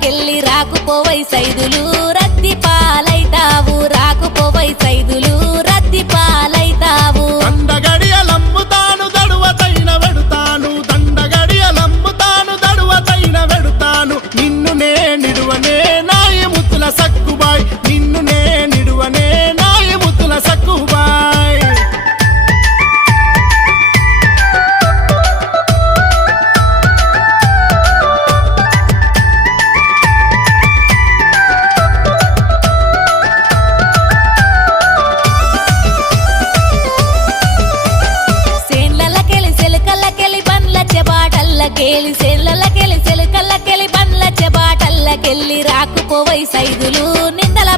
సెలకల్లకెళ్ళి రాకుపోవై సైదులు రద్ది పాలైతావు రాకుపోవై సైదులు రద్ది పాలైతావు దండగడియలమ్ముతాను దడువతైన వెడుతాను దండగడియలమ్ముతాను దడువతైన వెడుతాను నిన్ను నే నిడువనే నాయ ముత్తుల సక్కుబాయ్ నిన్ను నే నిడువనే నాయ ముత్తుల సక్కుబాయ్ సెల్లకెళ్ళి సెలకల్లకెళ్ళి బండ్ల చెబాటల్లకెళ్ళి రాకుపోవై సైదులు నిందల